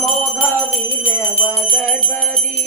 அமோக வீரவதர்பதி